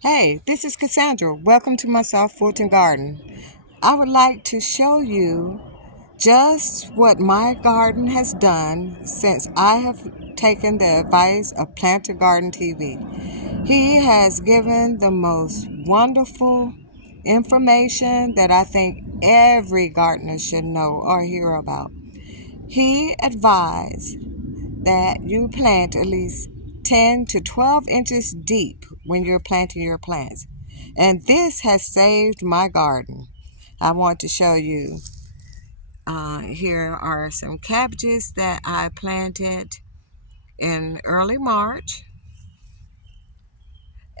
Hey, this is Cassandra. Welcome to my soft Fulton garden. I would like to show you just what my garden has done since I have taken the advice of Planter GardenTV. He has given the most wonderful information that I think every gardener should know or hear about. He advised that you plant at least 10 to 12 inches deep when you're planting your plants. And this has saved my garden. I want to show you. Here are some cabbages that I planted in early March.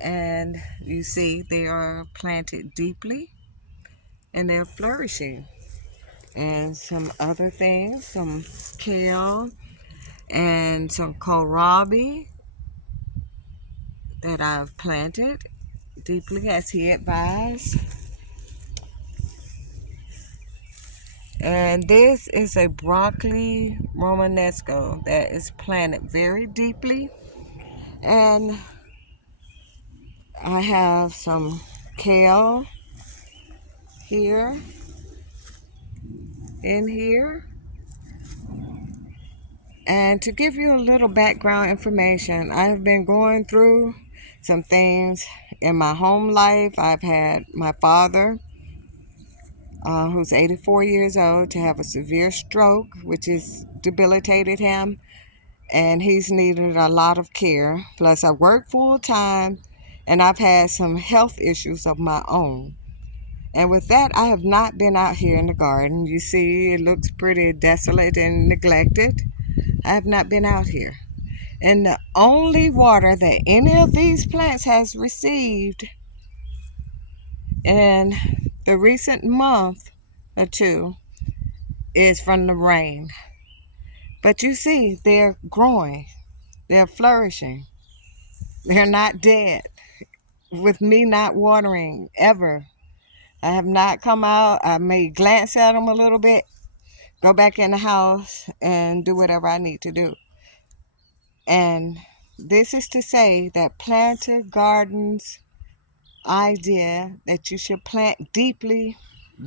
And you see they are planted deeply and they're flourishing. And some other things, some kale and some kohlrabi that I've planted deeply as he advised. And this is a broccoli romanesco that is planted very deeply. And I have some kale here, in here. And to give you a little background information, I've been going through some things in my home life. I've had my father, who's 84 years old, to have a severe stroke, which has debilitated him. And he's needed a lot of care. Plus, I work full time and I've had some health issues of my own. And with that, I have not been out here in the garden. You see, it looks pretty desolate and neglected. I have not been out here. And the only water that any of these plants has received in the recent month or two is from the rain. But you see, they're growing, they're flourishing, they're not dead. With me not watering ever, I have not come out. I may glance at them a little bit, go back in the house and do whatever I need to do. And this is to say that Planter Garden's idea that you should plant deeply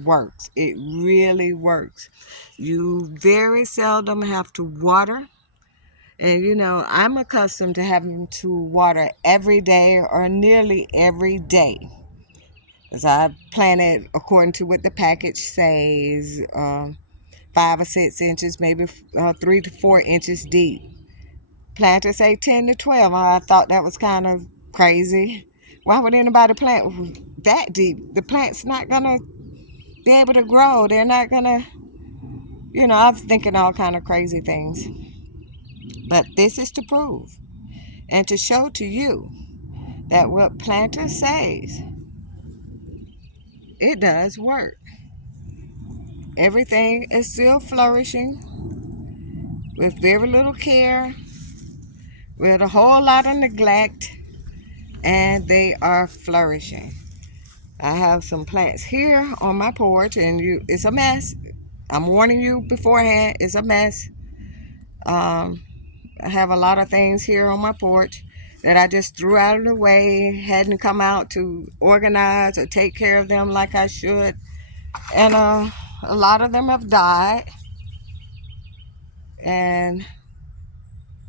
works. It really works. You very seldom have to water. And you know, I'm accustomed to having to water every day or nearly every day. As I planted according to what the package says, 5 or 6 inches, maybe 3 to 4 inches deep. Planters say 10 to 12. I thought that was kind of crazy. Why would anybody plant that deep? The plant's not going to be able to grow. They're not going to, I'm thinking all kind of crazy things. But this is to prove and to show to you that what Planter says, it does work. Everything is still flourishing with very little care, with a whole lot of neglect, and they are flourishing. I have some plants here on my porch, and it's a mess. I'm warning you beforehand, it's a mess. I have a lot of things here on my porch that I just threw out of the way, hadn't come out to organize or take care of them like I should. And a lot of them have died. And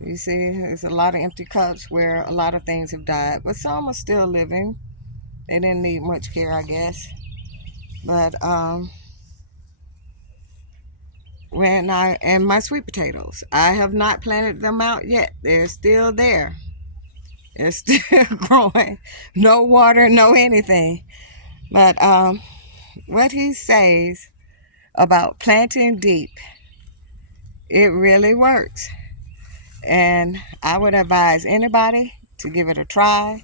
you see, there's a lot of empty cups where a lot of things have died, but some are still living. They didn't need much care, I guess. But and my sweet potatoes, I have not planted them out yet. They're still there. They're still growing. No water, no anything. But what he says about planting deep, it really works. And I would advise anybody to give it a try.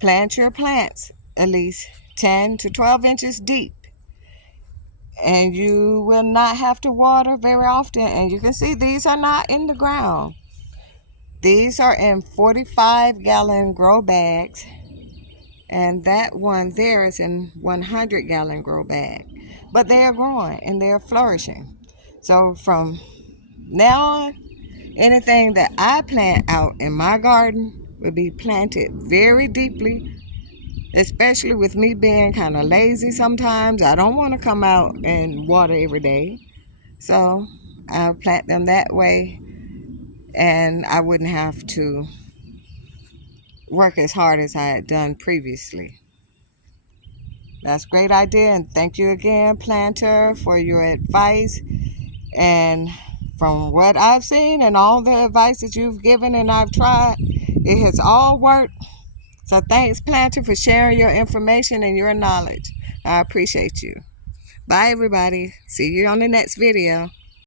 Plant your plants at least 10 to 12 inches deep. And you will not have to water very often. And you can see these are not in the ground. These are in 45-gallon grow bags. And that one there is in 100-gallon grow bag. But they are growing and they are flourishing. So from now on, anything that I plant out in my garden will be planted very deeply Especially with me being kind of lazy sometimes. I don't want to come out and water every day. So I'll plant them that way, and I wouldn't have to work as hard as I had done previously. That's a great idea, and thank you again, Planter, for your advice. And from what I've seen and all the advice that you've given and I've tried, it has all worked. So thanks, Planter, for sharing your information and your knowledge. I appreciate you. Bye, everybody. See you on the next video.